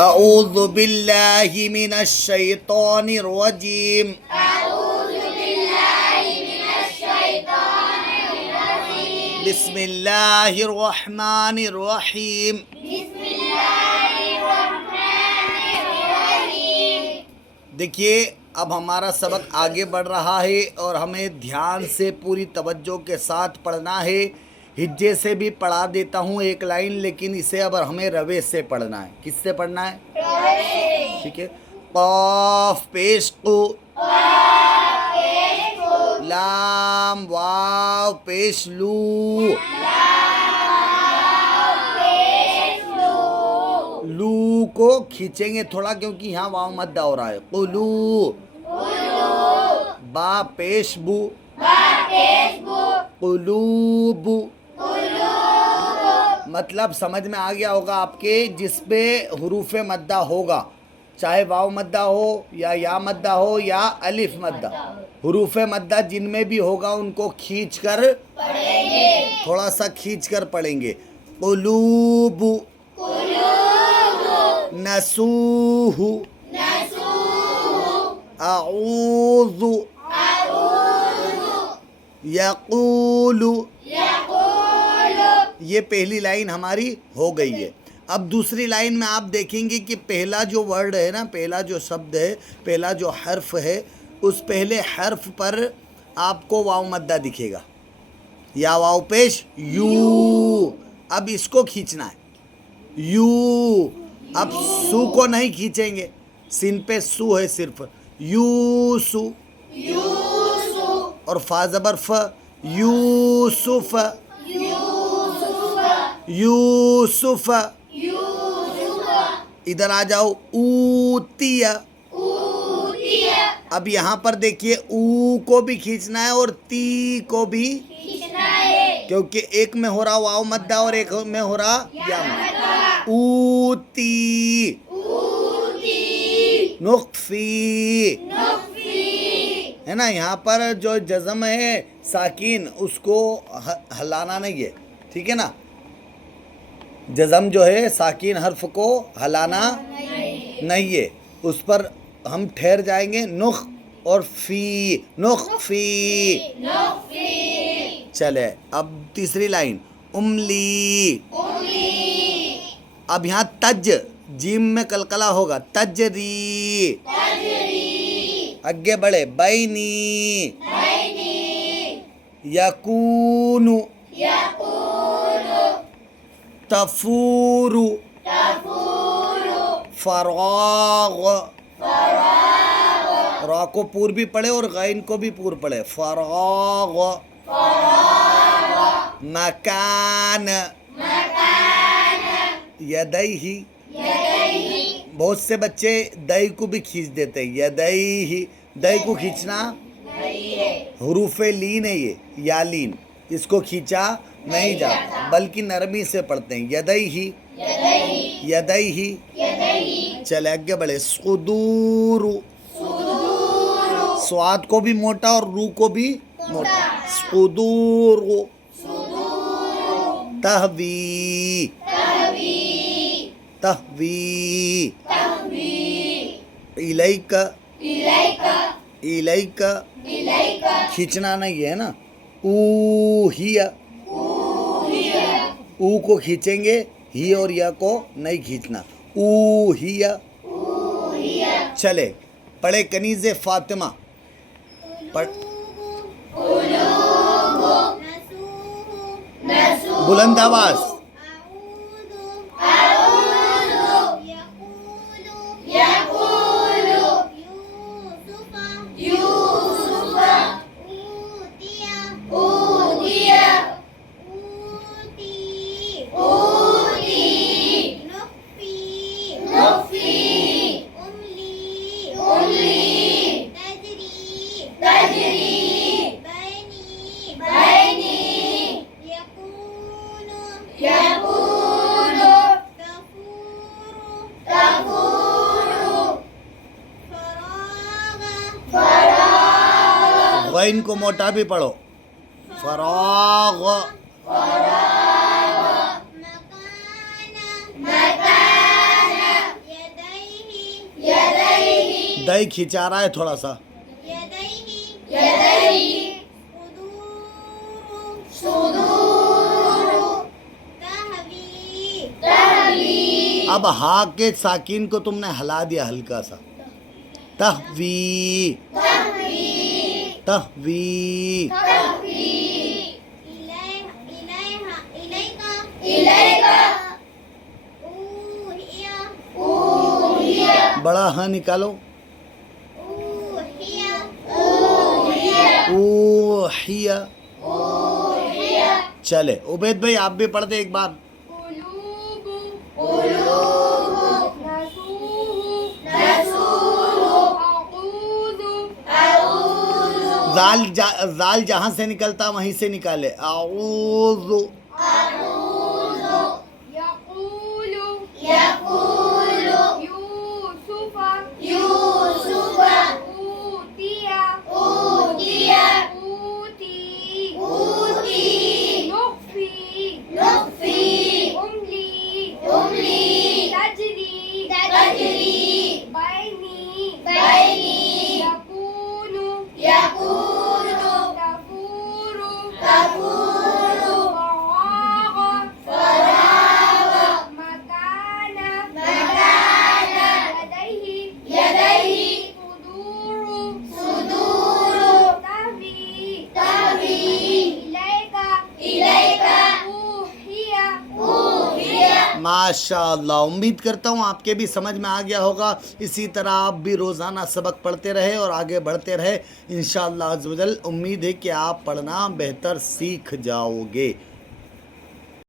اعوذ باللہ من الشیطان الرجیم بسم اللہ الرحمن الرحیم دیکھیے اب ہمارا سبق آگے بڑھ رہا ہے اور ہمیں دھیان سے پوری توجہ کے ساتھ پڑھنا ہے. ہجے سے بھی پڑھا دیتا ہوں ایک لائن، لیکن اسے اب ہمیں روے سے پڑھنا ہے. کس سے پڑھنا ہے؟ ٹھیک ہے. قاف پیش قو، لام واو پیش لو، لو کو کھینچیں گے تھوڑا کیونکہ یہاں واو مدہ ہو رہا ہے. قلو، با پیش بو، قلوب. مطلب سمجھ میں آ گیا ہوگا آپ کے. جس پہ حروف مدہ ہوگا، چاہے واو مدہ ہو یا مدہ ہو یا الف مدہ، حروف مدہ جن میں بھی ہوگا ان کو کھینچ کر پڑھیں گے، تھوڑا سا کھینچ کر پڑھیں گے. قلوب، نسوہ، اعوذ، یقول. یہ پہلی لائن ہماری ہو گئی ہے. اب دوسری لائن میں آپ دیکھیں گے کہ پہلا جو ورڈ ہے نا، پہلا جو شبد ہے، پہلا جو حرف ہے، اس پہلے حرف پر آپ کو واو مدہ دکھے گا، یا واو پیش یو. اب اس کو کھینچنا ہے یو. اب سو کو نہیں کھینچیں گے، سین پہ سو ہے صرف. یوسو، اور فا زبر ف، یوسف، یوسف. ادھر آ جاؤ. اوتیا. اب یہاں پر دیکھیے او کو بھی کھینچنا ہے اور تی کو بھی کیونکہ ایک میں ہو رہا واو مدہ اور ایک میں ہو رہا یا مدہ. اوتی، نخفی ہے نا. یہاں پر جو جزم ہے ساکین، اس کو ہلانا نہیں ہے، ٹھیک ہے نا. جزم جو ہے ساکین حرف کو ہلانا نہیں ہے، اس پر ہم ٹھہر جائیں گے. نخ اور فی، نخفی. چلے اب تیسری لائن. املی. اب یہاں تج، جیم میں قلقلہ ہوگا. تجری، آگے بڑھے. بینی، یکون، تفور، فراغ. را کو پور بھی پڑھے اور غین کو بھی پور پڑھے. فراغ. مکان، یدیہ. بہت سے بچے دئی کو بھی کھینچ دیتے ہیں. یدیہ، دئی کو کھینچنا حروف لین ہے یہ، یا لین، اس کو کھینچا نہیں جاتا بلکہ نرمی سے پڑھتے ہیں. یدیہ، یدیہ. چلے آگے بڑھے. صدور، سواد کو بھی موٹا اور رو کو بھی موٹا. صدور. تہوی، تہوی. الیک، الیک. کھینچنا نہیں ہے نا. اوہیا، او کو کھینچیں گے، ہی اور یا کو نہیں کھینچنا. اوہیا. چلے پڑھے کنیز فاطمہ. بلند آواز. غین کو موٹا بھی پڑھو. فراغ. دائی کھینچا رہا ہے تھوڑا سا. اب ہا کے ساکین کو تم نے ہلا دیا ہلکا سا. تہوی تہوی. بڑا ہاں نکالو. اوحیا. چلے عبید بھائی آپ بھی پڑھ دیں ایک بار. زال جہاں سے نکلتا وہیں سے نکالے. اعوذ. ماشاء اللہ. امید کرتا ہوں آپ کے بھی سمجھ میں آ گیا ہوگا. اسی طرح آپ بھی روزانہ سبق پڑھتے رہے اور آگے بڑھتے رہے. انشاءاللہ عز و جل امید ہے کہ آپ پڑھنا بہتر سیکھ جاؤ گے.